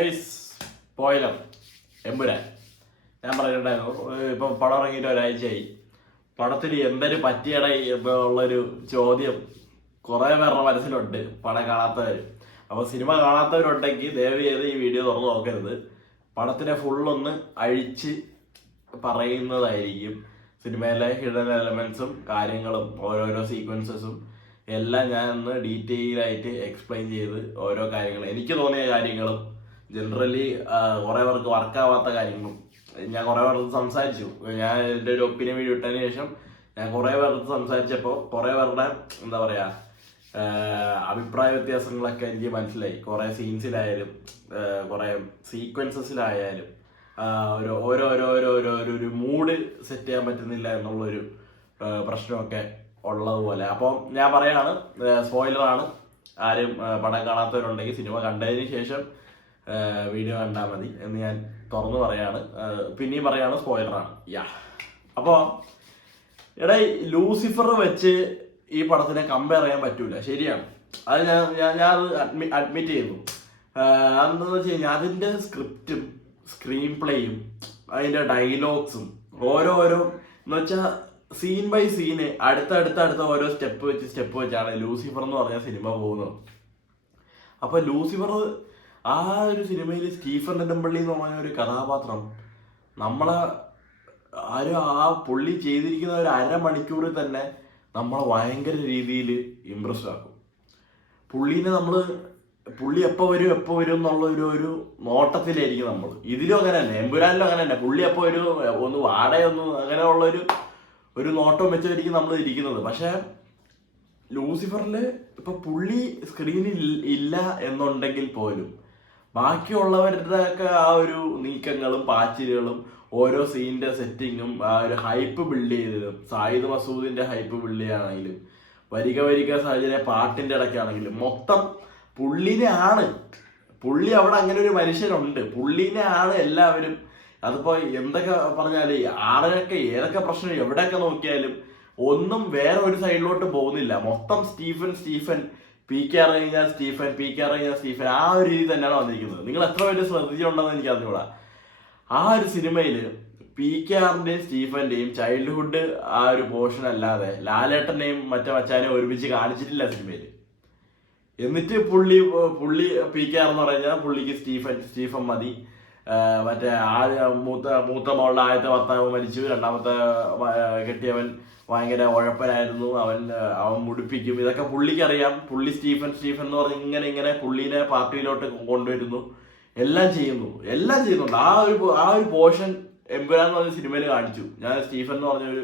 Guys പോയിലം Empuraan ഞാൻ പറഞ്ഞിട്ടുണ്ടായിരുന്നു. ഇപ്പം പടം ഇറങ്ങിയിട്ട് ഒരാഴ്ചയായി. പടത്തിൽ എന്തൊരു പറ്റിയട ഉള്ളൊരു ചോദ്യം കുറേ പേരുടെ മനസ്സിലുണ്ട്, പടം കാണാത്തവർ. അപ്പോൾ സിനിമ കാണാത്തവരുണ്ടെങ്കിൽ ദയവ് ചെയ്ത് ഈ വീഡിയോ തുറന്ന് നോക്കരുത്. പടത്തിനെ ഫുള്ളൊന്ന് അഴിച്ച് പറയുന്നതായിരിക്കും. സിനിമയിലെ ഹിഡൻ എലമെന്റ്സും കാര്യങ്ങളും ഓരോരോ സീക്വൻസസും എല്ലാം ഞാൻ ഒന്ന് ഡീറ്റെയിൽ ആയിട്ട് എക്സ്പ്ലെയിൻ ചെയ്ത് ഓരോ കാര്യങ്ങളും എനിക്ക് തോന്നിയ കാര്യങ്ങളും ജനറലി കുറേ പേർക്ക് വർക്കാവാത്ത കാര്യങ്ങളും ഞാൻ കുറേ പേർക്ക് സംസാരിച്ചു. ഞാൻ എൻ്റെ ഒരു ഒപ്പീനിയൻ വീഡിയോ ഇട്ടതിന് ശേഷം ഞാൻ കുറേ പേർക്ക് സംസാരിച്ചപ്പോൾ കുറേ പേരുടെ എന്താ പറയുക അഭിപ്രായ വ്യത്യാസങ്ങളൊക്കെ എനിക്ക് മനസ്സിലായി. കുറേ സീൻസിലായാലും കുറേ സീക്വൻസസിലായാലും ഒരു മൂഡ് സെറ്റ് ചെയ്യാൻ പറ്റുന്നില്ല എന്നുള്ളൊരു പ്രശ്നമൊക്കെ ഉള്ളതുപോലെ. അപ്പം ഞാൻ പറയാണ്, സ്പോയിലറാണ്. ആരും പടം കാണാത്തവരുണ്ടെങ്കിൽ സിനിമ കണ്ടതിന് ശേഷം വീഡിയോ കണ്ടാൽ മതി എന്ന് ഞാൻ തുറന്നു പറയാണ്. പിന്നെയും പറയാണ്, സ്പോയിലറാണ്. അപ്പോൾ ലൂസിഫർ വെച്ച് ഈ പടത്തിനെ കമ്പയർ ചെയ്യാൻ പറ്റൂല, ശരിയാണ്. അത് ഞാൻ അഡ്മിറ്റ് ചെയ്യുന്നു. അതെന്താണെന്ന് വെച്ച് കഴിഞ്ഞാൽ അതിൻ്റെ സ്ക്രിപ്റ്റും സ്ക്രീൻ പ്ലേയും അതിൻ്റെ ഡയലോഗ്സും ഓരോരോ എന്ന് വെച്ചാൽ സീൻ ബൈ സീന് അടുത്ത ഓരോ സ്റ്റെപ്പ് വെച്ചാണ് ലൂസിഫർ എന്ന് പറഞ്ഞ സിനിമ പോകുന്നത്. അപ്പൊ ലൂസിഫർ ആ ഒരു സിനിമയിൽ സ്റ്റീഫൻ നെടുമ്പള്ളി എന്ന് പറഞ്ഞ ഒരു കഥാപാത്രം നമ്മളെ ആ പുള്ളി ചെയ്തിരിക്കുന്ന ഒരു അരമണിക്കൂറിൽ തന്നെ നമ്മളെ ഭയങ്കര രീതിയിൽ ഇമ്പ്രസ് ആക്കും. പുള്ളി എപ്പോൾ വരും എന്നുള്ള ഒരു നോട്ടത്തിലായിരിക്കും നമ്മൾ. ഇതിലും അങ്ങനെ തന്നെ, എമ്പുരാനിലും അങ്ങനെ തന്നെ. പുള്ളി എപ്പോൾ വരും, ഒന്ന് വാടയൊന്നും അങ്ങനെയുള്ള ഒരു നോട്ടം വെച്ചായിരിക്കും നമ്മൾ ഇരിക്കുന്നത്. പക്ഷെ ലൂസിഫറിൽ ഇപ്പൊ പുള്ളി സ്ക്രീനിൽ ഇല്ല എന്നുണ്ടെങ്കിൽ പോലും ബാക്കിയുള്ളവരുടെ ഒക്കെ ആ ഒരു നീക്കങ്ങളും പാച്ചിലുകളും ഓരോ സീനിന്റെ സെറ്റിങ്ങും ആ ഒരു ഹൈപ്പ് ബിൽഡ് ചെയ്തതും, സായിദ് മസൂദിന്റെ ഹൈപ്പ് ബിൽഡ് ചെയ്യാണെങ്കിലും വരിക സാഹചര്യ പാട്ടിന്റെ ഇടയ്ക്കാണെങ്കിലും മൊത്തം പുള്ളി അവിടെ അങ്ങനെ ഒരു മനുഷ്യനുണ്ട്. പുള്ളിനെയാണ് എല്ലാവരും. അതിപ്പോ എന്തൊക്കെ പറഞ്ഞാല് ആളൊക്കെ ഏതൊക്കെ പ്രശ്നം എവിടെയൊക്കെ നോക്കിയാലും ഒന്നും വേറെ ഒരു സൈഡിലോട്ട് പോകുന്നില്ല. മൊത്തം സ്റ്റീഫൻ PK കഴിഞ്ഞാൽ സ്റ്റീഫൻ ആ ഒരു രീതി തന്നെയാണ് വന്നിരിക്കുന്നത്. നിങ്ങൾ എത്ര പേര് ശ്രദ്ധിച്ചിട്ടുണ്ടെന്ന് എനിക്ക് അറിഞ്ഞൂടാ. ആ ഒരു സിനിമയില് PKRന്റെയും സ്റ്റീഫന്റെയും ചൈൽഡ്ഹുഡ് ആ ഒരു പോർഷൻ അല്ലാതെ ലാലേട്ടനെയും മറ്റേ മച്ചാനെയും ഒരുമിച്ച് കാണിച്ചിട്ടില്ല സിനിമയില്. എന്നിട്ട് പുള്ളി PKR എന്ന് പറഞ്ഞാൽ പുള്ളിക്ക് സ്റ്റീഫൻ മതി. മറ്റേ മൂത്ത മോളുടെ ആദ്യത്തെ ഭർത്താവ് മരിച്ചു, രണ്ടാമത്തെ കെട്ടിയവൻ ഭയങ്കര ഉഴപ്പനായിരുന്നു, അവൻ മുടിപ്പിക്കും. ഇതൊക്കെ പുള്ളിക്കറിയാം. പുള്ളി സ്റ്റീഫൻ എന്ന് പറഞ്ഞ് ഇങ്ങനെ പുള്ളീനെ പാർട്ടിയിലോട്ട് കൊണ്ടുവരുന്നു, എല്ലാം ചെയ്യുന്നുണ്ട്. ആ ഒരു പോർഷൻ എമ്പുരാൻ എന്ന് പറഞ്ഞ സിനിമയിൽ കാണിച്ചു. ഞാൻ സ്റ്റീഫൻ എന്ന് പറഞ്ഞൊരു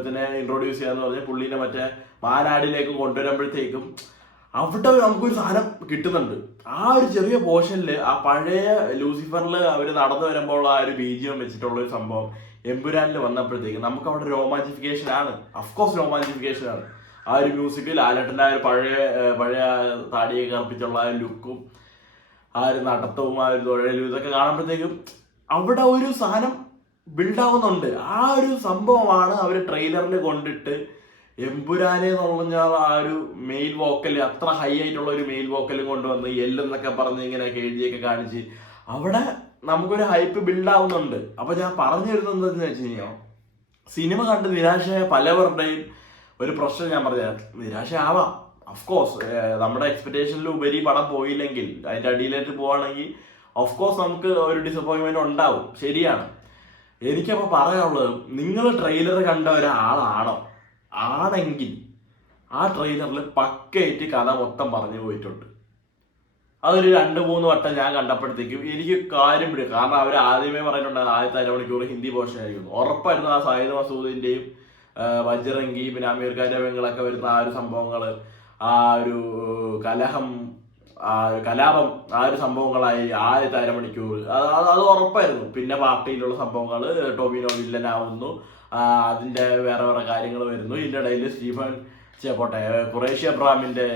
ഇതിനെ ഇൻട്രൊഡ്യൂസ് ചെയ്യാന്ന് പറഞ്ഞ് പുള്ളീനെ മറ്റേ മാനാടിലേക്ക് കൊണ്ടുവരുമ്പോഴത്തേക്കും അവിടെ നമുക്കൊരു സാധനം കിട്ടുന്നുണ്ട്. ആ ഒരു ചെറിയ പോർഷനിൽ ആ പഴയ ലൂസിഫറിൽ അവർ നടന്നു വരുമ്പോൾ ആ ഒരു BGM വെച്ചിട്ടുള്ള ഒരു സംഭവം എമ്പുരാനിൽ വന്നപ്പോഴത്തേക്ക് നമുക്ക് അവിടെ റൊമാൻറ്റിഫിക്കേഷൻ ആണ്. അഫ്കോഴ്സ് റൊമാൻറ്റിഫിക്കേഷൻ ആണ്. ആ ഒരു മ്യൂസിക്, ലാലേട്ടൻ്റെ ആ ഒരു പഴയ താടിയൊക്കെ കറുപ്പിച്ചുള്ള ആ ഒരു ലുക്കും, ആ ഒരു നടത്തവും ആ ഒരു തുഴലും ഇതൊക്കെ കാണുമ്പോഴത്തേക്കും അവിടെ ഒരു സാധനം ബിൽഡാവുന്നുണ്ട്. ആ ഒരു സംഭവമാണ് അവർ ട്രെയിലറിൽ കൊണ്ടിട്ട് എമ്പുരാനെ എന്ന് പറഞ്ഞാൽ ആ ഒരു മെയിൽ വോക്കൽ, അത്ര ഹൈ ആയിട്ടുള്ള ഒരു മെയിൽ വോക്കലും കൊണ്ടുവന്ന് എല്ലെന്നൊക്കെ പറഞ്ഞ് ഇങ്ങനെ എഴുതിയൊക്കെ കാണിച്ച് അവിടെ നമുക്കൊരു ഹൈപ്പ് ബിൽഡാവുന്നുണ്ട്. അപ്പൊ ഞാൻ പറഞ്ഞു വരുന്നത് എന്താണെന്ന് വെച്ച് കഴിഞ്ഞാൽ, സിനിമ കണ്ട് നിരാശയായ പലവരുടെയും ഒരു പ്രശ്നം ഞാൻ പറഞ്ഞ നിരാശയാവാം. അഫ്കോഴ്സ് നമ്മുടെ എക്സ്പെക്ടേഷനിൽ ഉപരി പടം പോയില്ലെങ്കിൽ, അതിന്റെ അടിയിലേക്ക് പോവാണെങ്കിൽ ഓഫ്കോഴ്സ് നമുക്ക് ഒരു ഡിസപ്പോയിൻമെന്റ് ഉണ്ടാവും, ശരിയാണ്. എനിക്കപ്പോൾ പറയാനുള്ളത്, നിങ്ങൾ ട്രെയിലർ കണ്ട ഒരാളാണോ? ആണെങ്കിൽ ആ ട്രെയിലറിൽ പക്കയായിട്ട് കഥ മൊത്തം പറഞ്ഞു പോയിട്ടുണ്ട്. അതൊരു 2-3 വട്ടം ഞാൻ കണ്ടപ്പോഴത്തേക്കും എനിക്ക് കാര്യം പിടിക്കും. കാരണം അവർ ആദ്യമേ പറയുന്നുണ്ടായിരുന്നു ആദ്യത്തെ അരമണിക്കൂർ ഹിന്ദി പോർഷൻ ആയിരുന്നു. ഉറപ്പായിരുന്നു ആ സായിദ് മസൂദിന്റെയും ബജ്റംഗി പിന്നെ അമീർ ഖാന്റെ പെങ്ങളൊക്കെ വരുന്ന ആ ഒരു സംഭവങ്ങൾ, ആ ഒരു കലാപം, ആ ഒരു സംഭവങ്ങളായി ആദ്യത്തെ അരമണിക്കൂർ അത് ഉറപ്പായിരുന്നു. പിന്നെ പാർട്ടിയിലുള്ള സംഭവങ്ങൾ, ടോവിനോ വില്ലനാവുന്നു, അതിന്റെ വേറെ കാര്യങ്ങൾ വരുന്നു. ഇതിന്റെ ഇടയിൽ ഖുറേഷി അബ്രഹാമിന്റെ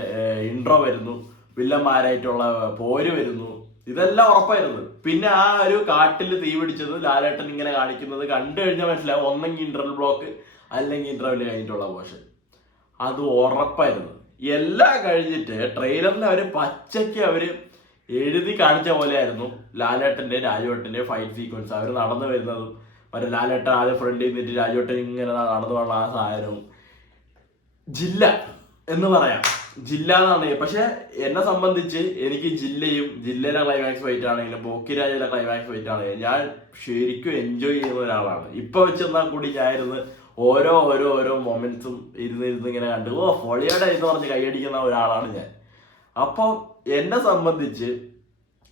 ഇൻട്രോ വരുന്നു, വില്ലന്മാരായിട്ടുള്ള പോര് വരുന്നു. ഇതെല്ലാം ഉറപ്പായിരുന്നു. പിന്നെ ആ ഒരു കാട്ടിൽ തീ പിടിച്ചത് ലാലേട്ടൻ ഇങ്ങനെ കാണിക്കുന്നത് കണ്ടു കഴിഞ്ഞാൽ മനസ്സിലാവും, ഒന്നെങ്കിൽ ഇന്റർവൽ ബ്ലോക്ക് അല്ലെങ്കിൽ ഇന്റർവെൽ കഴിഞ്ഞിട്ടുള്ള പോർഷൻ. അത് ഉറപ്പായിരുന്നു. എല്ലാം കഴിഞ്ഞിട്ട് ട്രെയിലറിൽ അവര് പച്ചയ്ക്ക് എഴുതി കാണിച്ച പോലെയായിരുന്നു ലാലേട്ടന്റെ രാജുവേട്ടന്റെ ഫൈറ്റ് സീക്വൻസ്. അവർ നടന്നു വരുന്നതും മറ്റേ ലാലേട്ടൻ ആദ്യം ഫ്രണ്ടിൽ നിന്നിട്ട് രാജുവേട്ടൻ ഇങ്ങനെ നടന്നു പോകാനുള്ള ആ സാധനവും ജില്ല എന്ന് പറയാം. ജില്ല എന്നാണ്. പക്ഷെ എന്നെ സംബന്ധിച്ച് എനിക്ക് ജില്ലയിലെ ക്ലൈമാക്സ് ഫൈറ്റ് ആണെങ്കിലും പോക്കിരാജയിലെ ക്ലൈമാക്സ് ഫൈറ്റ് ആണെങ്കിലും ഞാൻ ശരിക്കും എൻജോയ് ചെയ്യുന്ന ഒരാളാണ്. ഇപ്പൊ വെച്ചെന്നാൽ കൂടി ഞാനിരുന്ന് ഓരോ മൊമെന്റ്സും ഇരുന്ന് ഇങ്ങനെ കണ്ട് പൊളിയുടെ എന്ന് പറഞ്ഞ് കൈയടിക്കുന്ന ഒരാളാണ് ഞാൻ. അപ്പോൾ എന്നെ സംബന്ധിച്ച്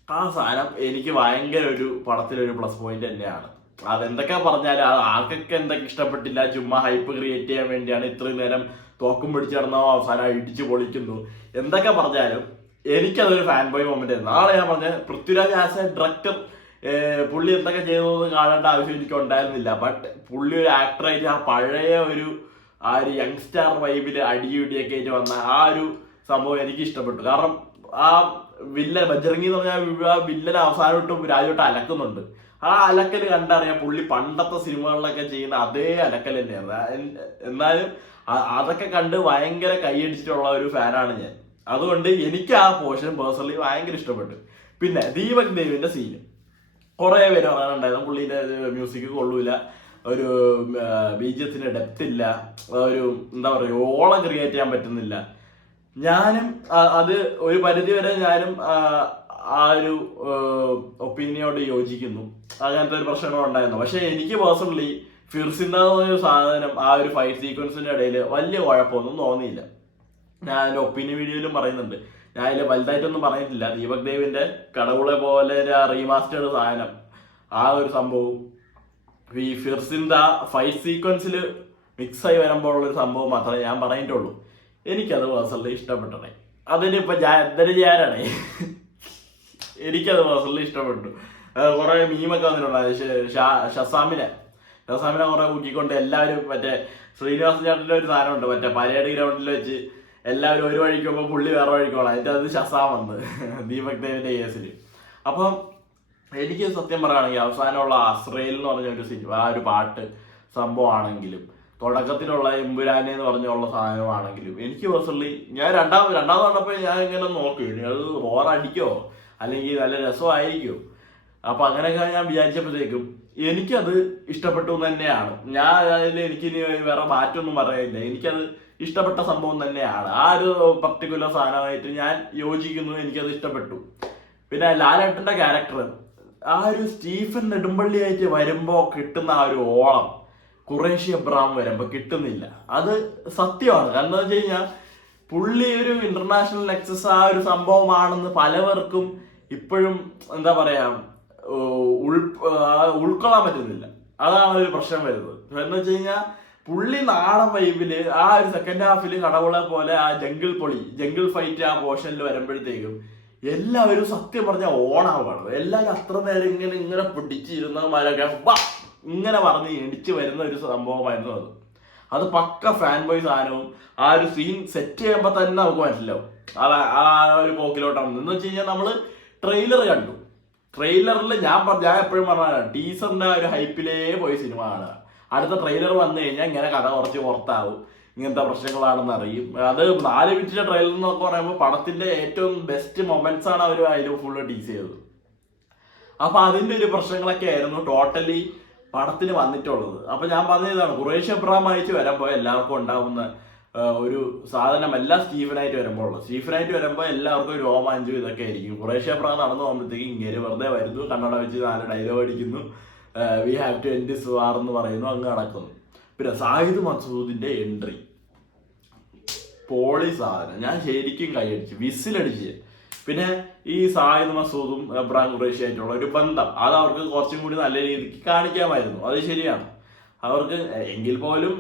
ആ സാധനം എനിക്ക് ഭയങ്കര ഒരു പടത്തിലൊരു പ്ലസ് പോയിന്റ് തന്നെയാണ്. അതെന്തൊക്കെ പറഞ്ഞാലും ആർക്കൊക്കെ എന്തൊക്കെ ഇഷ്ടപ്പെട്ടില്ല, ചുമ്മാ ഹൈപ്പ് ക്രിയേറ്റ് ചെയ്യാൻ വേണ്ടിയാണ് ഇത്രയും നേരം തോക്കും പിടിച്ച് കിടന്ന അവസാനം ഇടിച്ചു പൊളിക്കുന്നു എന്തൊക്കെ പറഞ്ഞാലും എനിക്കതൊരു ഫാൻ ബോയ് മൊമെന്റ് ആയിരുന്നു. നാളെ ഞാൻ പറഞ്ഞ പൃഥ്വിരാജ് ആസ് എ ഡയറക്ടർ പുള്ളി എന്തൊക്കെ ചെയ്തതെന്ന് കാണേണ്ട ആവശ്യം എനിക്ക് ഉണ്ടായിരുന്നില്ല. ബട്ട് പുള്ളി ഒരു ആക്ടറായിട്ട് ആ പഴയ ആ ഒരു യങ്സ്റ്റാർ വൈബില് അടിയൊക്കെ ആയിട്ട് വന്ന ആ ഒരു സംഭവം എനിക്ക് ഇഷ്ടപ്പെട്ടു. കാരണം ആ വില്ലൻ ബജ്രംഗി എന്ന് പറഞ്ഞാൽ ആ വില്ലൻ അവസാനമായിട്ടും രാജുവേട്ട അലക്കുന്നുണ്ട്. ആ അലക്കല് കണ്ടറിയാം പുള്ളി പണ്ടത്തെ സിനിമകളിലൊക്കെ ചെയ്യുന്ന അതേ അലക്കൽ തന്നെയാണ്. എന്നാലും അതൊക്കെ കണ്ട് ഭയങ്കര കൈയടിച്ചിട്ടുള്ള ഒരു ഫാനാണ് ഞാൻ. അതുകൊണ്ട് എനിക്ക് ആ പോർഷൻ പേഴ്സണലി ഭയങ്കര ഇഷ്ടപ്പെട്ടു. പിന്നെ ദീപക് ദേവിന്റെ സീന് കുറെ പേര് പറയാനുണ്ടായിരുന്നു പുള്ളിന്റെ മ്യൂസിക് കൊള്ളൂല, ഒരു ബീജത്തിന് ഡെപ്ത് ഇല്ല, ഒരു എന്താ പറയുക ഓളം ക്രിയേറ്റ് ചെയ്യാൻ പറ്റുന്നില്ല. ഞാനും അത് ഒരു പരിധി വരെ ഞാനും ആ ഒരു ഒപ്പീനിയനോട് യോജിക്കുന്നു. അങ്ങനത്തെ ഒരു പ്രശ്നങ്ങൾ ഉണ്ടായിരുന്നു. പക്ഷെ എനിക്ക് പേഴ്സണലി ഫിർസിന്റെ സാധനം ആ ഒരു ഫൈറ്റ് സീക്വൻസിന്റെ ഇടയിൽ വലിയ കുഴപ്പമൊന്നും തോന്നിയില്ല. ഞാൻ അതിന്റെ ഒപ്പീനിയൻ വീഡിയോയിലും പറയുന്നുണ്ട്. ഞാൻ അതിൽ വലുതായിട്ടൊന്നും പറഞ്ഞിട്ടില്ല. ദീപക് ദേവിന്റെ കടവുളെ പോലെ റീമാസ്റ്റേർഡ് സാധനം ആ ഒരു സംഭവവും ഈ ഫിർസിന്റെ ഫൈറ്റ് സീക്വൻസിൽ മിക്സായി വരുമ്പോഴുള്ള ഒരു സംഭവം മാത്രമേ ഞാൻ പറഞ്ഞിട്ടുള്ളൂ. എനിക്കത് പേഴ്സണലി ഇഷ്ടപ്പെട്ടണേ. അതിനിപ്പോ എന്തൊരു ചെയ്യാനാണേ എനിക്കത് പേഴ്സണലി ഇഷ്ടപ്പെട്ടു. കുറെ മീമൊക്കെ വന്നിട്ടുണ്ട്. ഷസാമിനെ കുറെ ഊക്കിക്കൊണ്ട് എല്ലാവരും മറ്റേ ശ്രീനിവാസ ചേട്ടന്റെ ഒരു സാധനമുണ്ട്, മറ്റേ പരേഡ് ഗ്രൗണ്ടിൽ വെച്ച് എല്ലാവരും ഒരു വഴിക്ക് പോകുമ്പോൾ പുള്ളി വേറെ വഴിക്ക് പോകണം. അതിന്റെ അത് ഷസാം വന്ന് ദീപക് ദേവിന്റെ കേസിൽ. അപ്പം എനിക്ക് സത്യം പറയുകയാണെങ്കിൽ അവസാനമുള്ള അസ്രയേൽ എന്ന് പറഞ്ഞ ഒരു സിനിമ ആ ഒരു പാട്ട് സംഭവമാണെങ്കിലും തുടക്കത്തിലുള്ള എമ്പുരാനെ എന്ന് പറഞ്ഞുള്ള സാധനമാണെങ്കിലും എനിക്ക് പേഴ്സണലി ഞാൻ രണ്ടാമത് കണ്ടപ്പോൾ ഞാൻ ഇങ്ങനെ നോക്കി അത് ബോറടിക്കോ അല്ലെങ്കിൽ നല്ല രസമായിരിക്കുമോ. അപ്പൊ അങ്ങനെയൊക്കെ ഞാൻ വിചാരിച്ചപ്പോഴത്തേക്കും എനിക്കത് ഇഷ്ടപ്പെട്ടു തന്നെയാണ്. ഞാൻ അതിൽ എനിക്കിനി വേറെ മാറ്റമൊന്നും പറയാനില്ല. എനിക്കത് ഇഷ്ടപ്പെട്ട സംഭവം തന്നെയാണ്. ആ ഒരു പർട്ടിക്കുലർ സാധനമായിട്ട് ഞാൻ യോജിക്കുന്നു. എനിക്കത് ഇഷ്ടപ്പെട്ടു. പിന്നെ ലാലേട്ടന്റെ ക്യാരക്ടർ ആ ഒരു സ്റ്റീഫൻ നെടുമ്പള്ളിയായിട്ട് വരുമ്പോ കിട്ടുന്ന ആ ഒരു ഓളം ഖുറേഷി അബ്രഹാം വരുമ്പോ കിട്ടുന്നില്ല. അത് സത്യമാണ്. കാരണം എന്താ വെച്ച് കഴിഞ്ഞാൽ പുള്ളി ഒരു ഇന്റർനാഷണൽ നെക്സസ് ആ ഒരു സംഭവമാണെന്ന് പലവർക്കും ഇപ്പോഴും എന്താ പറയാ ഉൾക്കൊള്ളാൻ പറ്റുന്നില്ല. അതാണ് ഒരു പ്രശ്നം വരുന്നത്. എന്ന് വെച്ച് കഴിഞ്ഞാൽ പുള്ളി നാടൻ വൈബില് ആ ഒരു സെക്കൻഡ് ഹാഫില് കടവുളെ പോലെ ആ ജംഗിൾ ഫൈറ്റ് ആ പോർഷനിൽ വരുമ്പോഴത്തേക്കും എല്ലാവരും സത്യം പറഞ്ഞ ഓണാവാണ്. എല്ലാവരും അത്ര നേരം ഇങ്ങനെ പിടിച്ചിരുന്ന മരൊക്കെ ഇങ്ങനെ പറഞ്ഞ് ഇടിച്ചു വരുന്ന ഒരു സംഭവമായിരുന്നു അത്. അത് പക്ക ഫാൻ ബോയ് സാധനവും ആ ഒരു സീൻ സെറ്റ് ചെയ്യുമ്പോൾ തന്നെ നമുക്ക് മനസ്സിലാവും ആ ഒരു പോക്കിലോട്ടാണ്. എന്ന് വെച്ച് കഴിഞ്ഞാൽ നമ്മള് ട്രെയിലർ കണ്ടു. ട്രെയിലറിൽ ഞാൻ എപ്പോഴും പറഞ്ഞതാണ് ടീസറിന്റെ ഒരു ഹൈപ്പിലേ പോയി സിനിമ കാണുക. അടുത്ത ട്രെയിലർ വന്നു കഴിഞ്ഞാൽ ഇങ്ങനെ കഥ കുറച്ച് പുറത്താവും, ഇങ്ങനത്തെ പ്രശ്നങ്ങളാണെന്ന് അറിയും. അത് 4 മിനിറ്റിന്റെ ട്രെയിലർ എന്നൊക്കെ പറയുമ്പോൾ പടത്തിന്റെ ഏറ്റവും ബെസ്റ്റ് മൊമെന്റ്സ് ആണ് അവർ അതിൽ ഫുള്ള് ടീസ് ചെയ്തത്. അപ്പൊ അതിന്റെ ഒരു പ്രശ്നങ്ങളൊക്കെ ആയിരുന്നു ടോട്ടലി പടത്തിന് വന്നിട്ടുള്ളത്. അപ്പൊ ഞാൻ പറഞ്ഞതാണ് ഖുറേഷി അബ്രഹാം അയച്ച് വരുമ്പോൾ എല്ലാവർക്കും ഉണ്ടാവുന്ന ഒരു സാധനമല്ല സ്റ്റീഫനായിട്ട് വരുമ്പോൾ എല്ലാവർക്കും ഒരു രോമാഞ്ചം ഇതൊക്കെ ആയിരിക്കും. ഖുറേഷി അബ്രഹാം നടന്നു പോകുമ്പോഴത്തേക്ക് ഇങ്ങനെ വെറുതെ വരുന്നു, കണ്ണട വെച്ച് 4 ഡയലോഗ് അടിക്കുന്നു, we have to end this war എന്ന് പറയുന്നു, അങ്ങ് നടക്കുന്നു. പിന്നെ സാഹിദ് മസൂദിന്റെ എൻട്രി പോളി സാധനം, ഞാൻ ശരിക്കും കൈയടിച്ചു, വിസിലടിച്ച്. പിന്നെ ഈ സാഹിദ് മസൂദും അബ്രഹാം ഖുറേഷി ആയിട്ടുള്ള ഒരു ബന്ധം അത് അവർക്ക് കുറച്ചും കൂടി നല്ല രീതിക്ക് കാണിക്കാമായിരുന്നു. അത് ശരിയാണ് അവർക്ക്. എങ്കിൽ പോലും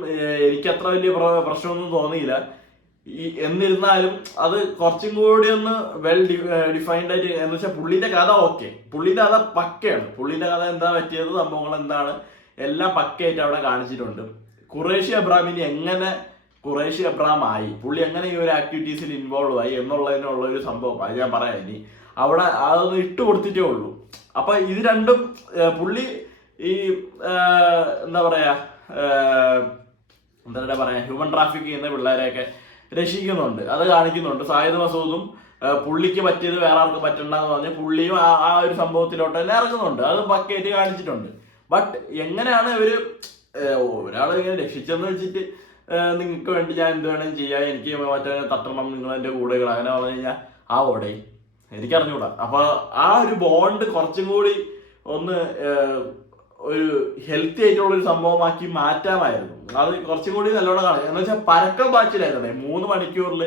എനിക്ക് അത്ര വലിയ പ്രശ്നമൊന്നും തോന്നിയില്ല. എന്നിരുന്നാലും അത് കുറച്ചും കൂടി ഒന്ന് വെൽ ഡിഫൈൻഡ് ആയിട്ട് എന്ന് വെച്ചാൽ പുള്ളിന്റെ കഥ ഓക്കെ, പുള്ളിന്റെ കഥ പക്കയാണ്. പുള്ളിന്റെ കഥ എന്താ പറ്റിയത്, സംഭവങ്ങൾ എന്താണ്, എല്ലാം പക്കയായിട്ട് അവിടെ കാണിച്ചിട്ടുണ്ട്. ഖുറേഷി അബ്രഹാമിന് എങ്ങനെ ഖുറേഷി അബ്രഹാം ആയി, പുള്ളി എങ്ങനെ ഈ ഒരു ആക്ടിവിറ്റീസിൽ ഇൻവോൾവ് ആയി എന്നുള്ളതിനുള്ള ഒരു സംഭവം അത് ഞാൻ പറയാം. ഇനി അവിടെ അതൊന്ന് ഇട്ട് കൊടുത്തിട്ടേ ഉള്ളൂ. അപ്പൊ ഇത് രണ്ടും പുള്ളി ഈ എന്താ പറയാ ഹ്യൂമൻ ട്രാഫിക് ചെയ്യുന്ന പിള്ളേരെയൊക്കെ രക്ഷിക്കുന്നുണ്ട്, അത് കാണിക്കുന്നുണ്ട്. സാഹിദ് മസൂദും പുള്ളിക്ക് പറ്റിയത് വേറെ ആർക്ക് പറ്റണ്ടെന്ന് പറഞ്ഞ് പുള്ളിയും ആ ഒരു സംഭവത്തിലോട്ട് തന്നെ ഇറങ്ങുന്നുണ്ട്. അത് പക്കയായിട്ട് കാണിച്ചിട്ടുണ്ട്. ബട്ട് എങ്ങനെയാണ് ഇവര് ഒരാൾ ഇങ്ങനെ രക്ഷിച്ചെന്ന് വെച്ചിട്ട് നിങ്ങൾക്ക് വേണ്ടി ഞാൻ എന്ത് വേണമെങ്കിലും ചെയ്യാം, എനിക്ക് മറ്റേ തട്ടണം, നിങ്ങൾ എൻ്റെ കൂടെ അങ്ങനെ പറഞ്ഞു കഴിഞ്ഞാൽ ആ ഓടെ എനിക്കറിഞ്ഞൂടാ. അപ്പൊ ആ ഒരു ബോണ്ട് കുറച്ചും കൂടി ഒന്ന് ഒരു ഹെൽത്തി ആയിട്ടുള്ള ഒരു സംഭവമാക്കി മാറ്റാമായിരുന്നു. അത് കുറച്ചും കൂടി നല്ലോണം കാണുക എന്ന് വെച്ചാൽ പരക്കം പാച്ചിലായിരുന്നു. 3 മണിക്കൂറിൽ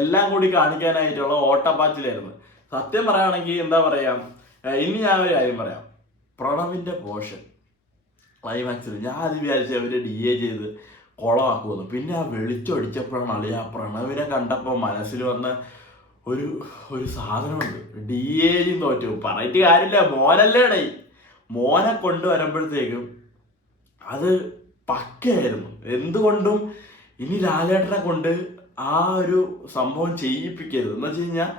എല്ലാം കൂടി കാണിക്കാനായിട്ടുള്ള ഓട്ടപ്പാച്ചിലായിരുന്നു. സത്യം പറയുകയാണെങ്കിൽ എന്താ പറയാ, ഇനി ഞാൻ ഒരു കാര്യം പറയാം. പ്രണവിന്റെ പോർഷൻ ക്ലൈമാക്സിൽ ഞാൻ അത് വിചാരിച്ചു അവര് DA ചെയ്ത് കുളമാക്കുമെന്ന്. പിന്നെ ആ വെളിച്ചൊടിച്ചപ്പോഴാണ് ആ പ്രണവിനെ കണ്ടപ്പോൾ മനസ്സിൽ വന്ന ഒരു സാധനമുണ്ട്. DA തോറ്റു പറഞ്ഞിട്ട് കാര്യമില്ല, മോനല്ലേടേ. മോനെ കൊണ്ടുവരുമ്പോഴത്തേക്കും അത് പക്കയായിരുന്നു. എന്തുകൊണ്ടും ഇനി ലാലേട്ടനെ കൊണ്ട് ആ ഒരു സംഭവം ചെയ്യിപ്പിക്കരുത്. എന്ന് വെച്ച് കഴിഞ്ഞാൽ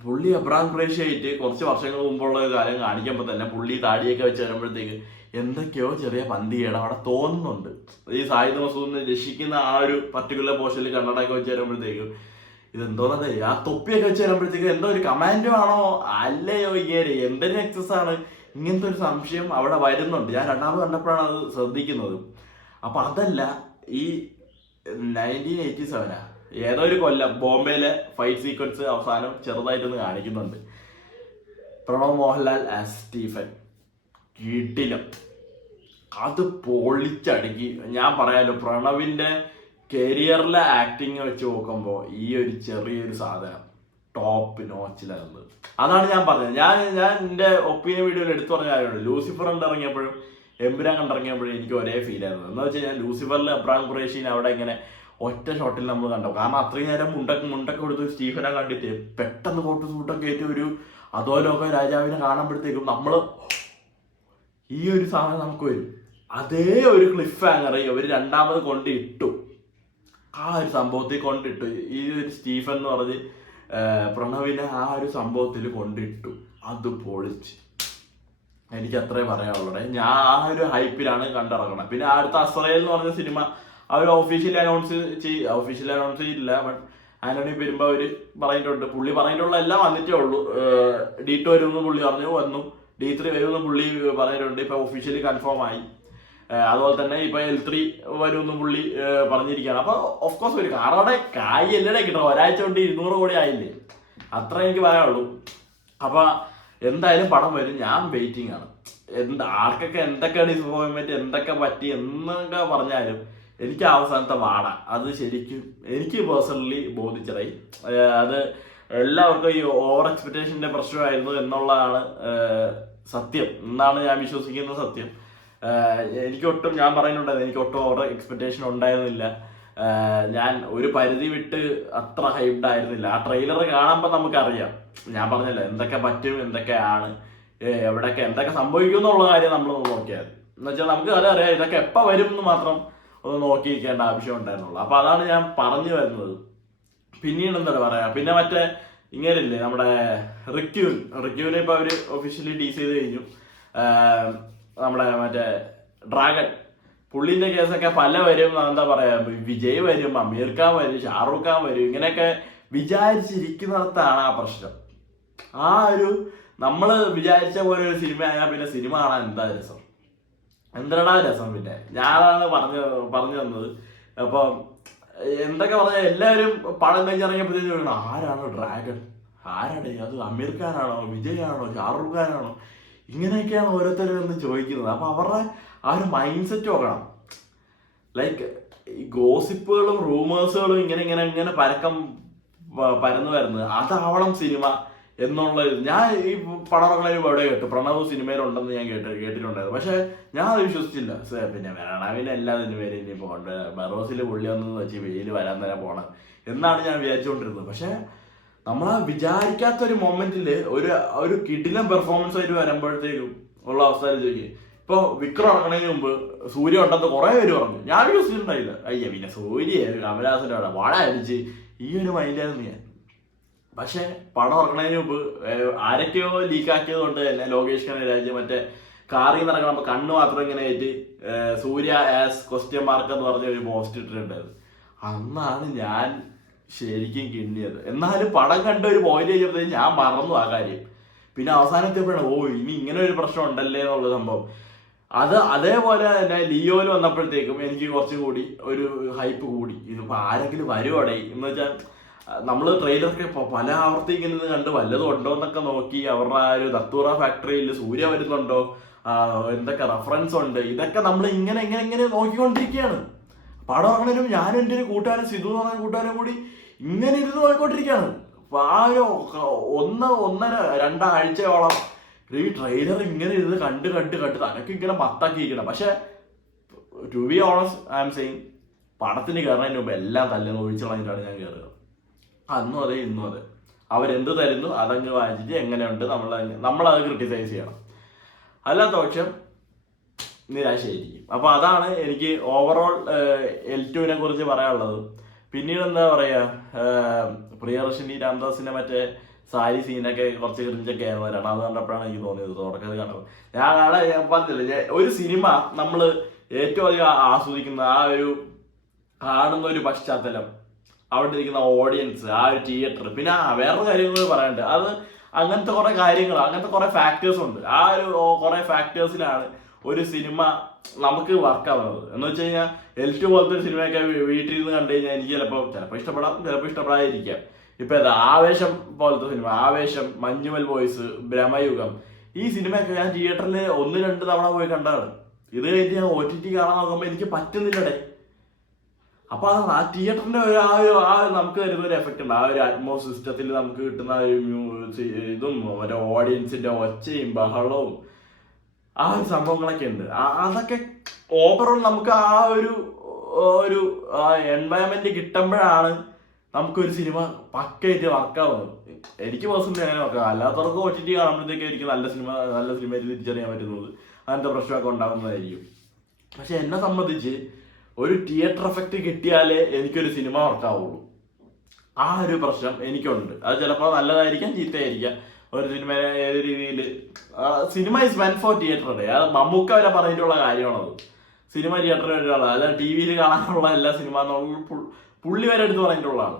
പുള്ളി അബ്രാം ഖുറേഷിയായിട്ട് കുറച്ച് വർഷങ്ങൾ മുമ്പുള്ള കാര്യം കാണിക്കുമ്പോൾ തന്നെ പുള്ളി താടിയൊക്കെ വെച്ച് വരുമ്പോഴത്തേക്ക് എന്തൊക്കെയോ ചെറിയ പന്തികേട് അവിടെ തോന്നുന്നുണ്ട്. ഈ സായിദ് മസൂദിനെ രക്ഷിക്കുന്ന ആ ഒരു പർട്ടിക്കുലർ പോർഷനിൽ കണ്ണടയൊക്കെ വെച്ച് വരുമ്പോഴത്തേക്കും ഇതെന്തോന്നത്, ആ തൊപ്പിയൊക്കെ വെച്ച് വരുമ്പോഴത്തേക്കും എന്തോ ഒരു കമാൻഡോ ആണോ അല്ലയോ ഇങ്ങനെ എന്തൊരു എക്സസ് ആണ്, ഇങ്ങനത്തെ ഒരു സംശയം അവിടെ വരുന്നുണ്ട്. ഞാൻ രണ്ടാമത് കണ്ടപ്പോഴാണ് അത് ശ്രദ്ധിക്കുന്നത്. അപ്പൊ അതല്ല, ഈ 1987 ഏതോ ഒരു കൊല്ലം ബോംബെയിലെ ഫൈറ്റ് സീക്വൻസ് അവസാനം ചെറുതായിട്ടൊന്ന് കാണിക്കുന്നുണ്ട്. പ്രണവ് മോഹൻലാൽ ആസ് സ്റ്റീഫൻ കിടിലം, അത് പൊളിച്ചടുക്കി. ഞാൻ പറയാലോ, പ്രണവിന്റെ കരിയറിലെ ആക്ടിങ് വെച്ച് നോക്കുമ്പോൾ ഈ ഒരു ചെറിയൊരു സാധനം ടോപ്പ് നോച്ചിലായിരുന്നു. അതാണ് ഞാൻ പറഞ്ഞത്. ഞാൻ എൻ്റെ ഒപ്പീനിയൻ വീഡിയോയിൽ എടുത്തു പറഞ്ഞ കാര്യമുണ്ട്. ലൂസിഫർ കണ്ടിറങ്ങിയപ്പോഴും എമ്പുരാൻ കണ്ടിറങ്ങിയപ്പോഴും എനിക്ക് ഒരേ ഫീൽ ആയിരുന്നു. എന്ന് വെച്ച് കഴിഞ്ഞാൽ ലൂസിഫറിൽ അബ്രാം ഖുറേഷിനെ അവിടെ ഇങ്ങനെ ഒറ്റ ഷോട്ടിൽ നമ്മൾ കണ്ടു. കാരണം അത്രയും നേരം മുണ്ടൊക്കെ കൊടുത്ത് സ്റ്റീഫനെ കണ്ടിട്ട് പെട്ടെന്ന് ഫോട്ടോ സൂട്ടൊക്കെ ആയിട്ട് ഒരു അധോലോക രാജാവിനെ കാണുമ്പോഴത്തേക്കും നമ്മൾ ഈ ഒരു സാധനം നമുക്ക് വരും. അതേ ഒരു ക്ലിഫ് ഹാങ്ങർ അവർ രണ്ടാമത് കൊണ്ടിട്ടു. ആ ഒരു സംഭവത്തിൽ കൊണ്ടിട്ടു. ഈ ഒരു സ്റ്റീഫൻ എന്ന് പറഞ്ഞ് പ്രണവിനെ ആ ഒരു സംഭവത്തിൽ കൊണ്ടിട്ടു. അത് പൊളിച്ച് എനിക്ക് അത്രേ പറയാനുള്ളത്. ഞാൻ ആ ഒരു ഹൈപ്പിലാണ് കണ്ടിറങ്ങണം. പിന്നെ അടുത്ത അസ്രയേൽ എന്ന് പറഞ്ഞ സിനിമ അവർ ഒഫീഷ്യലി അനൗൺസ് ചെയ്തില്ല. ബട്ട് ആന്റണി പെരുമ്പ അവര് പറഞ്ഞിട്ടുണ്ട്. പുള്ളി പറഞ്ഞിട്ടുള്ള എല്ലാം വന്നിട്ടേ ഉള്ളൂ. D2 വരുമെന്ന് പുള്ളി വന്നു. D3 വരുമെന്ന് പുള്ളി പറഞ്ഞിട്ടുണ്ട്. ഇപ്പൊ ഒഫീഷ്യലി കൺഫേം ആയി. അതുപോലെ തന്നെ ഇപ്പൊ L3 വരുമെന്ന് പുള്ളി പറഞ്ഞിരിക്കുകയാണ്. അപ്പൊ ഓഫ്കോഴ്സ് വരും. കാരണം അവിടെ കായ് എല്ലാം കിട്ടണം. ഒരാഴ്ച കൊണ്ട് 200 കോടി ആയില്ലേ, അത്ര എനിക്ക് പറയാനുള്ളൂ. അപ്പൊ എന്തായാലും പടം വരും. ഞാൻ വെയിറ്റിംഗ് ആണ്. ആർക്കൊക്കെ എന്തൊക്കെ ഡിസപ്പോയിൻമെന്റ് എന്തൊക്കെ പറ്റി എന്നൊക്കെ പറഞ്ഞാലും എനിക്ക് അവസാനത്തെ വാട അത് ശരിക്കും എനിക്ക് പേഴ്സണലി ബോധിച്ചതായി. അത് എല്ലാവർക്കും ഈ ഓവർ എക്സ്പെക്ടേഷന്റെ പ്രശ്നമായിരുന്നു എന്നുള്ളതാണ് സത്യം എന്നാണ് ഞാൻ വിശ്വസിക്കുന്ന സത്യം. എനിക്കൊട്ടും, ഞാൻ പറയുന്നുണ്ടായിരുന്നു, എനിക്കൊട്ടും ഓവർ എക്സ്പെക്ടേഷൻ ഉണ്ടായിരുന്നില്ല. ഞാൻ ഒരു പരിധി വിട്ട് അത്ര ഹൈപ്ഡ് ആയിരുന്നില്ല. ആ ട്രെയിലർ കാണുമ്പോൾ നമുക്കറിയാം. ഞാൻ പറഞ്ഞല്ലോ എന്തൊക്കെ പറ്റും, എന്തൊക്കെയാണ്, എവിടെയൊക്കെ എന്തൊക്കെ സംഭവിക്കും എന്നുള്ള കാര്യം നമ്മളൊന്ന് നോക്കിയാൽ എന്ന് വെച്ചാൽ നമുക്ക് അറിയാം ഇതൊക്കെ എപ്പോൾ വരും എന്ന് മാത്രം ഒന്ന് നോക്കിയിരിക്കേണ്ട ആവശ്യം ഉണ്ടായിരുന്നുള്ളൂ. അപ്പൊ അതാണ് ഞാൻ പറഞ്ഞു വരുന്നത്. പിന്നീട് എന്താ പറയാ, പിന്നെ മറ്റേ ഇങ്ങനെയില്ലേ നമ്മുടെ റിക്യൂവിനെ ഇപ്പൊ അവര് ഒഫീഷ്യലി ഡീസ് ചെയ്ത് കഴിഞ്ഞു. നമ്മുടെ മറ്റേ ഡ്രാഗൺ പുള്ളിന്റെ കേസൊക്കെ പല വരും. എന്താ പറയാ, വിജയ് വരും, അമീർ ഖാൻ വരും, ഷാറൂഖ് ഖാൻ വരും. ഇങ്ങനെയൊക്കെ വിചാരിച്ചിരിക്കുന്നിടത്താണ് ആ പ്രശ്നം. ആ ഒരു നമ്മള് വിചാരിച്ച പോലെ ഒരു സിനിമ ആയാൽ പിന്നെ സിനിമ കാണാൻ എന്താ രസം, എന്തിനാ രസം. പിന്നെ ഞാനാണ് പറഞ്ഞു തന്നത്. അപ്പൊ എന്തൊക്കെ പറഞ്ഞാൽ എല്ലാവരും പടം കഴിഞ്ഞിറങ്ങിയപ്പോഴത്തേക്കും ചോദിക്കണം, ആരാണ് ഡ്രാഗൺ, ആരാണ് അത്, അമീർ ഖാനാണോ, വിജയ് ആണോ, ഷാറൂഖ് ഖാനാണോ, ഇങ്ങനെയൊക്കെയാണ് ഓരോരുത്തരും എന്ന് ചോദിക്കുന്നത്. അപ്പൊ അവരുടെ ആ ഒരു മൈൻഡ് സെറ്റ് നോക്കണം. ലൈക്ക് ഈ ഗോസിപ്പുകളും റൂമേഴ്സുകളും ഇങ്ങനെ പരന്നു വരുന്നത് അതാവണം സിനിമ എന്നുള്ളത്. ഞാൻ ഈ പടം ഇറങ്ങുന്നതിന് എവിടെ കേട്ടു പ്രണവ് സിനിമയിലുണ്ടെന്ന് ഞാൻ കേട്ടിട്ടുണ്ടായിരുന്നു. പക്ഷെ ഞാൻ അത് വിശ്വസിച്ചില്ല. പിന്നെ പ്രണവിന് എല്ലാ സിനിമയിലും ഇനി പോകണ്ട, ബറോസിൽ പുള്ളി ഒന്നെന്ന് വെച്ച് വെയിൽ വരാൻ തന്നെ പോണം എന്നാണ് ഞാൻ വിചാരിച്ചുകൊണ്ടിരുന്നത്. പക്ഷെ നമ്മളാ വിചാരിക്കാത്തൊരു മൊമെന്റിൽ ഒരു കിടിലം പെർഫോമൻസ് ആയിട്ട് വരുമ്പോഴത്തേക്കും ഉള്ള അവസ്ഥ ചോദിക്കും. ഇപ്പൊ വിക്രം ഇറങ്ങുന്നതിന് മുമ്പ് സൂര്യ ഉണ്ടെന്ന് കുറെ പേര് പറഞ്ഞു. ഞാൻ വിശ്വസിച്ചിട്ടുണ്ടായില്ല. അയ്യ പിന്നെ സൂര്യ കമലഹാസന്റെ അവിടെ വട അടിച്ച് ഈ ഒരു മൈൻഡായിരുന്നു ഞാൻ. പക്ഷെ പടം ഇറങ്ങുന്നതിന് മുമ്പ് ആരൊക്കെയോ ലീക്കാക്കിയത് കൊണ്ട് തന്നെ ലോകേഷ് കനകരാജ് മറ്റേ കാറിൽ നിന്ന് ഇറങ്ങുമ്പോൾ കണ്ണ് മാത്രം ഇങ്ങനെ ആയിട്ട് സൂര്യ ആസ് ക്വസ്റ്റ്യൻ മാർക്ക് എന്ന് പറഞ്ഞ ഒരു പോസ്റ്റ് ഇട്ടിട്ടുണ്ടായിരുന്നു. അന്നാണ് ഞാൻ ശരിക്കും കിണ്ണിയത്. എന്നാലും പടം കണ്ട ഒരു പോയിന്റ് കഴിഞ്ഞപ്പോഴത്തേക്കും ഞാൻ മറന്നു ആ കാര്യം. പിന്നെ അവസാനത്തെപ്പോഴാണ് ഇനി ഇങ്ങനെ ഒരു പ്രശ്നം ഉണ്ടല്ലേ എന്നുള്ള സംഭവം. അതേപോലെ തന്നെ ലിയോയിൽ വന്നപ്പോഴത്തേക്കും എനിക്ക് കുറച്ചും കൂടി ഒരു ഹൈപ്പ് കൂടി. ഇതിപ്പോ ആരെങ്കിലും വരുവാടേ എന്ന് വെച്ചാൽ നമ്മള് ട്രെയിലറൊക്കെ പല ആവർത്തി ഇങ്ങനെ കണ്ട് വല്ലതും ഉണ്ടോ എന്നൊക്കെ നോക്കി. അവരുടെ ആ ഒരു ദത്തൂറ ഫാക്ടറിയിൽ സൂര്യ വരുന്നുണ്ടോ, എന്തൊക്കെ റെഫറൻസ് ഉണ്ട്, ഇതൊക്കെ നമ്മൾ ഇങ്ങനെ ഇങ്ങനെ ഇങ്ങനെ നോക്കിക്കൊണ്ടിരിക്കുകയാണ്. പടം ഇറങ്ങുന്നതിനും ഞാനും എൻ്റെ ഒരു കൂട്ടുകാരൻ സിധു എന്ന് പറഞ്ഞ കൂട്ടുകാരൻ കൂടി ഇങ്ങനെ ഇരുന്ന് നോക്കിക്കൊണ്ടിരിക്കുകയാണ്. അപ്പൊ ആ ഒരു ഒന്നര രണ്ടാഴ്ചയോളം ഈ ട്രെയിലർ ഇങ്ങനെ ഇരുന്ന് കണ്ട് കണ്ട് കണ്ട് തനക്ക് ഇങ്ങനെ മത്താക്കിയിരിക്കണം. പക്ഷെ to be honest I am saying, പടത്തിന് കയറുന്നതിന് മുമ്പ് എല്ലാം തല്ലുന്ന ഒഴിച്ചു കളഞ്ഞിട്ടാണ് ഞാൻ കയറുക. അന്നും അതെ ഇന്നും അതെ. അവരെന്ത് തരുന്നു അതങ്ങ് വായിച്ചിട്ട് എങ്ങനെയുണ്ട് നമ്മളത് ക്രിട്ടിസൈസ് ചെയ്യണം. അല്ലാത്ത പക്ഷം നിരാശയായിരിക്കും. അപ്പൊ അതാണ് എനിക്ക് ഓവറോൾ L2 കുറിച്ച് പറയാനുള്ളത്. പിന്നീട് എന്താ പറയാ, പ്രിയദർശിനി രാംദാസിന്റെ മറ്റേ സാരി സീനൊക്കെ കുറച്ച് ക്രിഞ്ചൊക്കെ ആയിരുന്നു. അത് കണ്ടപ്പോഴാണ് എനിക്ക് തോന്നിയത് തുടക്കത്തിൽ കണ്ടപ്പോൾ. ഞാൻ പറഞ്ഞില്ല, ഒരു സിനിമ നമ്മൾ ഏറ്റവും അധികം ആസ്വദിക്കുന്ന ആ ഒരു കാണുന്ന ഒരു പശ്ചാത്തലം, അവിടെ ഇരിക്കുന്ന ഓഡിയൻസ്, ആ ഒരു തിയേറ്റർ, പിന്നെ വേറൊരു കാര്യങ്ങൾ പറയാനുണ്ട്. അത് അങ്ങനത്തെ കുറെ കാര്യങ്ങൾ, അങ്ങനത്തെ കുറെ ഫാക്ടേഴ്സ് ഉണ്ട്. ആ ഒരു കുറെ ഫാക്ടേഴ്സിലാണ് ഒരു സിനിമ നമുക്ക് വർക്കാവുന്നത്. എന്ന് വെച്ച് കഴിഞ്ഞാൽ L2 പോലത്തെ ഒരു സിനിമയൊക്കെ വീട്ടിൽ നിന്ന് കണ്ടു കഴിഞ്ഞാൽ എനിക്ക് ചിലപ്പോൾ ഇഷ്ടപ്പെടാം, ചിലപ്പോൾ ഇഷ്ടപ്പെടാതിരിക്കാം. ഇപ്പൊ ആവേശം പോലത്തെ സിനിമ, ആവേശം, മഞ്ഞുമൽ ബോയ്സ്, ഭ്രമയുഗം, ഈ സിനിമയൊക്കെ ഞാൻ തിയേറ്ററിൽ 1-2 തവണ പോയി കണ്ടാണ്. ഇത് കഴിഞ്ഞ് ഞാൻ OTT കാണാൻ നോക്കുമ്പോൾ എനിക്ക് പറ്റുന്നില്ലടേ. അപ്പൊ ആ തിയേറ്ററിന്റെ നമുക്ക് തരുന്ന ഒരു എഫക്റ്റ് ഉണ്ട്. ആ ഒരു അറ്റ്മോസ് സിസ്റ്റത്തിൽ നമുക്ക് കിട്ടുന്ന ഇതും മറ്റേ ഓഡിയൻസിന്റെ ഒച്ചയും ബഹളവും ആ ഒരു സംഭവങ്ങളൊക്കെ ഉണ്ട്. അതൊക്കെ ഓവറോൾ നമുക്ക് ആ ഒരു എൻവയൺമെന്റ് കിട്ടുമ്പോഴാണ് നമുക്കൊരു സിനിമ പക്കയായിട്ട് വർക്കാവുന്നത്. എനിക്ക് പേഴ്സണലി അങ്ങനെ വർക്കാം. അല്ലാത്തവർക്ക് OTT കാണുമ്പോഴത്തേക്ക് എനിക്ക് നല്ല സിനിമ തിരിച്ചറിയാൻ പറ്റുന്നത്, അങ്ങനത്തെ പ്രശ്നമൊക്കെ ഉണ്ടാകുന്നതായിരിക്കും. പക്ഷെ എന്നെ സംബന്ധിച്ച് ഒരു തിയേറ്റർ എഫക്റ്റ് കിട്ടിയാലേ എനിക്കൊരു സിനിമ വർക്കാവുള്ളൂ. ആ ഒരു പ്രശ്നം എനിക്കുണ്ട്. അത് ചിലപ്പോൾ നല്ലതായിരിക്കാം, ചീത്തയായിരിക്കാം. ഒരു സിനിമ ഏത് രീതിയിൽ, സിനിമ ഇസ് മെന്റ് ഫോർ തിയേറ്റർ. അത് മമ്മൂക്ക വരെ പറഞ്ഞിട്ടുള്ള കാര്യമാണത്. സിനിമ തിയേറ്ററിൽ വേണ്ടിയുള്ള, അല്ല TV കാണാനുള്ള എല്ലാ സിനിമ എന്നുള്ള പുള്ളി വരെ എടുത്ത് പറഞ്ഞിട്ടുള്ളതാണ്.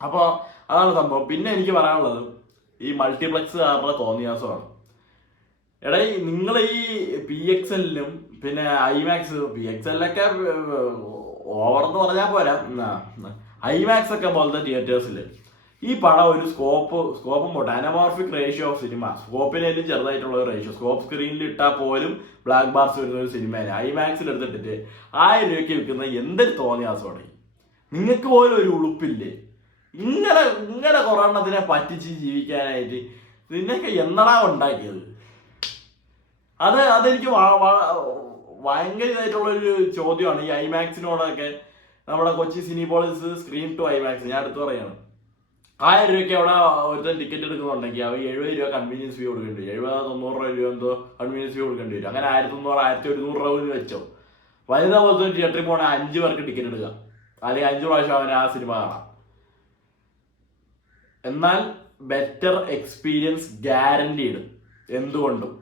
അപ്പോൾ അതാണ് സംഭവം. പിന്നെ എനിക്ക് പറയാനുള്ളത് ഈ മൾട്ടിപ്ലക്സുകാരുടെ തോന്നിയാസമാണ്. എടാ, നിങ്ങൾ ഈ PXL-ലും പിന്നെ IMAX, PXL-ഒക്കെ ഓവർ എന്ന് പറഞ്ഞാൽ പോരാ, IMAX ഒക്കെ പോലത്തെ തിയേറ്റേഴ്സിൽ ഈ പടം ഒരു സ്കോപ്പും പോട്ടെ, അനമോർഫിക് റേഷ്യോ ഓഫ് സിനിമ, സ്കോപ്പിനേലും ചെറുതായിട്ടുള്ള ഒരു റേഷ്യോ, സ്കോപ്പ് സ്ക്രീനിൽ ഇട്ടാൽ പോലും ബ്ലാക്ക് ബാർസ് വരുന്ന ഒരു സിനിമേനെ IMAX-ൽ എടുത്തിട്ട് 1000 രൂപയ്ക്ക് വിൽക്കുന്ന എന്തൊരു തോന്നിയാസോടെ. നിങ്ങൾക്ക് പോലും ഒരു ഉളുപ്പില്ലേ? ഇങ്ങനെ കൊറോണത്തിനെ പറ്റിച്ച് ജീവിക്കാനായിട്ട് നിന്നൊക്കെ എന്നടാ ഉണ്ടാക്കിയത്? അതെനിക്ക് ഭയങ്കര ഇതായിട്ടുള്ളൊരു ചോദ്യമാണ്. ഈ IMAX-നോടൊക്കെ നമ്മുടെ Kochi Cinepolis screen two IMAX ഞാൻ എടുത്തു പറയാണ്. 1000 രൂപയ്ക്ക് അവിടെ ഒരുത്തൻ ടിക്കറ്റ് എടുക്കുന്നുണ്ടെങ്കിൽ അവർ 70 രൂപ കൺവീനിയൻസ് ഫീ കൊടുക്കേണ്ടി വരും. 70-90 രൂപ എന്തോ കൺവീനിയൻസ് ഫീ കൊടുക്കേണ്ടി വരും. അങ്ങനെ 1300-1100 രൂപ വെച്ചോ. വനിതാ പോലത്തെ തിയേറ്ററിൽ പോകണേ 5 പേർക്ക് ടിക്കറ്റ് എടുക്കാം, അല്ലെങ്കിൽ 5 പ്രാവശ്യം അവൻ ആ സിനിമ കാണാം. എന്നാൽ ബെറ്റർ എക്സ്പീരിയൻസ് ഗ്യാരണ്ടീഡ്. എന്തുകൊണ്ടും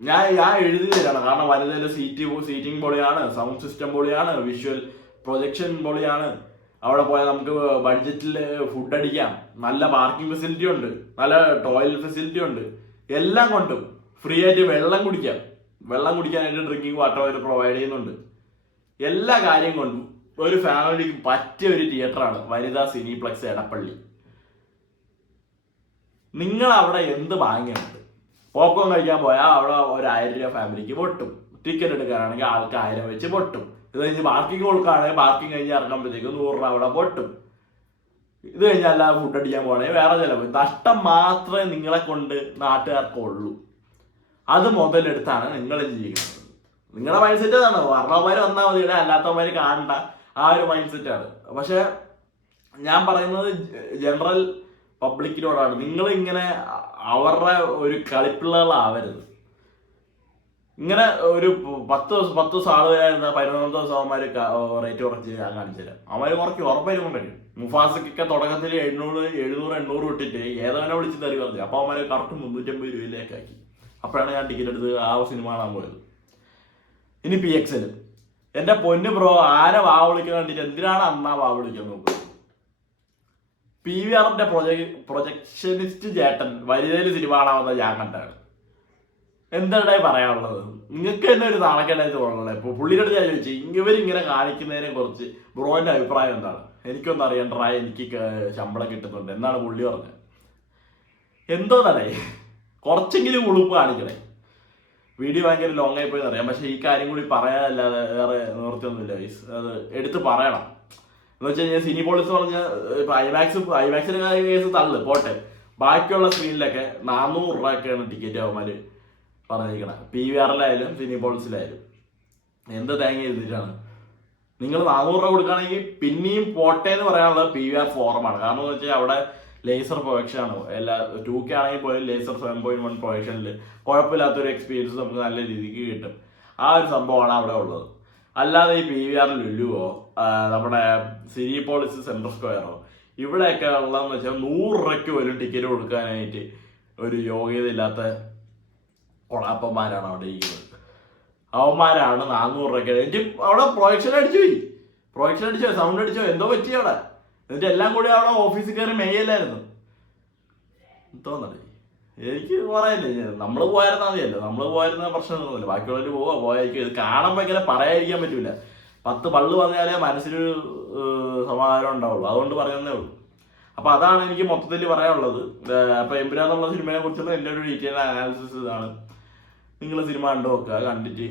ഞാൻ എഴുതി തരാണ്. കാരണം വനിതയിലെ സീറ്റിംഗ് പൊളിയാണ്, സൗണ്ട് സിസ്റ്റം പൊളിയാണ്, വിഷ്വൽ പ്രൊജക്ഷൻ പൊളിയാണ്. അവിടെ പോയാൽ നമുക്ക് ബഡ്ജറ്റിൽ ഫുഡ് അടിക്കാം, നല്ല പാർക്കിംഗ് ഫെസിലിറ്റി ഉണ്ട്, നല്ല ടോയ്ലറ്റ് ഫെസിലിറ്റി ഉണ്ട്. എല്ലാം കൊണ്ടും ഫ്രീ ആയിട്ട് വെള്ളം കുടിക്കാനായിട്ട് ഡ്രിങ്കിങ് വാട്ടർ അവർ പ്രൊവൈഡ് ചെയ്യുന്നുണ്ട്. എല്ലാ കാര്യം കൊണ്ടും ഒരു ഫാമിലിക്ക് പറ്റിയ ഒരു തിയേറ്ററാണ് വനിതാ സിനിപ്ലക്സ് എടപ്പള്ളി. നിങ്ങൾ അവിടെ എന്ത് ഭാഗ്യമുണ്ട്? പോപ്കോൺ കഴിക്കാൻ പോയാൽ അവിടെ ഒരു 1000 രൂപ ഫാമിലിക്ക് പൊട്ടും. ടിക്കറ്റ് എടുക്കാനാണെങ്കിൽ ആൾക്ക് 1000 വെച്ച് പൊട്ടും. ഇത് കഴിഞ്ഞ് പാർക്കിംഗ് കൊടുക്കുകയാണെങ്കിൽ പാർക്കിംഗ് കഴിഞ്ഞ് ഇറങ്ങുമ്പോഴത്തേക്ക് 100 രൂപ അവിടെ പൊട്ടും. ഇത് കഴിഞ്ഞാൽ അല്ലാതെ ഫുഡ് അടിക്കാൻ പോകണമെങ്കിൽ വേറെ ചിലവ്. നഷ്ടം മാത്രമേ നിങ്ങളെ കൊണ്ട് നാട്ടുകാർക്കുള്ളൂ. അത് മുതലെടുത്താണ് നിങ്ങൾ ജീവിക്കുന്നത്. നിങ്ങളുടെ മൈൻഡ് സെറ്റ് അതാണ്. വർണ്ണവന്മാർ വന്നാൽ മതി, അല്ലാത്തവന്മാർ കാണണ്ട, ആ ഒരു മൈൻഡ് സെറ്റാണ്. പക്ഷെ ഞാൻ പറയുന്നത് ജനറൽ പബ്ലിക്കിനോടാണ്. നിങ്ങൾ ഇങ്ങനെ അവരുടെ ഒരു കളിപ്പിള്ളകളാവരുത്. ഇങ്ങനെ ഒരു 10 ദിവസം ആള് വരായിരുന്ന 11 ദിവസം അവന്മാര് റേറ്റ് കുറച്ച് ഞാൻ കാണിച്ചു തരാം. അവന്മാര് കുറയ്ക്കും, ഉറപ്പായും കൊണ്ടുവരും. മുഫാസക്കൊക്കെ തുടക്കത്തിൽ 700-800 ഇട്ടിട്ട് ഏതവനെ വിളിച്ച് തരി പറഞ്ഞു. അപ്പൊ അവന്മാര് കറക്റ്റ് 350 രൂപയിലേക്കാക്കി. അപ്പോഴാണ് ഞാൻ ടിക്കറ്റ് എടുത്ത് ആ സിനിമ കാണാൻ പോയത്. ഇനി PXL എന്റെ പൊന്നു ബ്രോ, ആന വാ വിളിക്കാൻ കണ്ടിട്ട് എന്തിനാണ് അന്നാ വാ വിളിക്കാൻ നോക്കുന്നത്? PVRന്റെ പ്രൊജക്ഷനിസ്റ്റ് ചേട്ടൻ വനിതയില് സിനിമ കാണാവുന്ന ഞാൻ കണ്ടാണ്. എന്താണ് പറയാനുള്ളത്? നിങ്ങൾക്ക് തന്നെ ഒരു നാണക്കേടായിട്ട് തോന്നണേ. ഇപ്പൊ പുള്ളിയോട് ഞാൻ ചോദിച്ചു, ഇവരിങ്ങനെ കാണിക്കുന്നതിനെ കുറിച്ച് ബ്രോന്റെ അഭിപ്രായം എന്താണ്? എനിക്കൊന്നും അറിയണ്ടാ, എനിക്ക് ശമ്പളം കിട്ടുന്നുണ്ട് എന്നാണ് പുള്ളി പറഞ്ഞത്. എന്തോന്നടേ, കുറച്ചെങ്കിലും ഉളുപ്പ് കാണിക്കണേ. വീഡിയോ ഭയങ്കര ലോങ് ആയി പോയി അറിയാം, പക്ഷെ ഈ കാര്യം കൂടി പറയാനല്ലാതെ വേറെ നിവൃത്തിയൊന്നുമില്ല. അത് എടുത്ത് പറയണം. എന്ന് വെച്ച് കഴിഞ്ഞാൽ സിനിപോളിസ് പറഞ്ഞ ഇപ്പൊ ഐമാക്സിന്റെ കേസ് തള്ളു പോട്ടെ, ബാക്കിയുള്ള സ്ക്രീനിലൊക്കെ 400 രൂപയൊക്കെയാണ് ടിക്കറ്റ് അവന്മാര് പറഞ്ഞിരിക്കണം. PVRലായാലും സിനിപോളിസിലായാലും. എന്ത് തേങ്ങ എഴുതിയിട്ടാണ് നിങ്ങൾ 400 രൂപ കൊടുക്കുകയാണെങ്കിൽ പിന്നെയും പോട്ടെ എന്ന് പറയാനുള്ളത് PVR ഫോറമാണ്. കാരണം എന്ന് വെച്ചാൽ അവിടെ ലേസർ പ്രൊജക്ഷൻ ആണ്. എല്ലാ 2K ആണെങ്കിൽ പോലും ലേസർ 7.1 പ്രൊജക്ഷനിൽ കുഴപ്പമില്ലാത്തൊരു എക്സ്പീരിയൻസ് നമുക്ക് നല്ല രീതിക്ക് കിട്ടും. ആ ഒരു സംഭവമാണ് അവിടെ ഉള്ളത്. അല്ലാതെ ഈ PVR ലുലുവോ നമ്മുടെ സിനിപോളിസ് സെൻട്രൽ സ്ക്വയറോ ഇവിടെയൊക്കെ ഉള്ളതെന്ന് വെച്ചാൽ 100 രൂപയ്ക്ക് പോലും ടിക്കറ്റ് കൊടുക്കാനായിട്ട് ഒരു യോഗ്യത ഇല്ലാത്ത കൊളാപ്പന്മാരാണ് അവിടെ ഇരിക്കുന്നത്. അവന്മാരാണ് 400 രൂപയ്ക്ക്. എനിക്ക് അവിടെ പ്രൊജക്ഷൻ അടിച്ചു പോയി, സൗണ്ട് അടിച്ചോ, എന്തോ പറ്റി അവിടെ. എന്നിട്ട് എല്ലാം കൂടി അവിടെ ഓഫീസിൽ കയറി മെയ്യല്ലായിരുന്നു. തോന്നണേ എനിക്ക് പറയല്ലേ, നമ്മൾ പോയായിരുന്നാ മതിയല്ലോ. നമ്മൾ പോയിരുന്ന പ്രശ്നമൊന്നുമില്ല, ബാക്കിയുള്ളവർ പോയായിരിക്കും. ഇത് കാണുമ്പോൾ ഇങ്ങനെ പറയാതിരിക്കാൻ പറ്റൂല. 10 പള്ളു പറഞ്ഞാലേ മനസ്സിലൊരു സമാധാനം ഉണ്ടാവുള്ളൂ. അതുകൊണ്ട് പറയുന്നേ ഉള്ളൂ. അപ്പൊ അതാണ് എനിക്ക് മൊത്തത്തിൽ പറയാനുള്ളത്. അപ്പൊ എമ്പുരാൻ എന്നുള്ള സിനിമയെ കുറിച്ചുള്ള എൻ്റെ ഒരു ഡീറ്റെയിൽ അനാലിസിസ് ഇതാണ്. നിങ്ങൾ സിനിമ കണ്ടു നോക്കുക, കണ്ടിട്ട്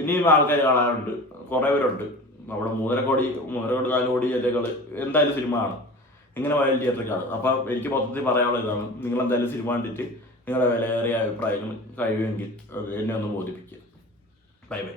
ഇനിയും ആൾക്കാർ കാണാറുണ്ട്, കുറെ പേരുണ്ട്. നമ്മുടെ 3.5 കോടി 4 കോടി ജനങ്ങൾ എന്തായാലും സിനിമ കാണും. ഇങ്ങനെ വയൽ തിയേറ്ററിൽ കാണും. അപ്പൊ എനിക്ക് മൊത്തത്തിൽ പറയാനുള്ള ഇതാണ്, നിങ്ങൾ എന്തായാലും സിനിമ കണ്ടിട്ട് നിങ്ങളുടെ വിലയേറിയ അഭിപ്രായങ്ങൾ കഴിയുമെങ്കിൽ എന്നെ ഒന്ന് ബോധിപ്പിക്കുക. Bye bye.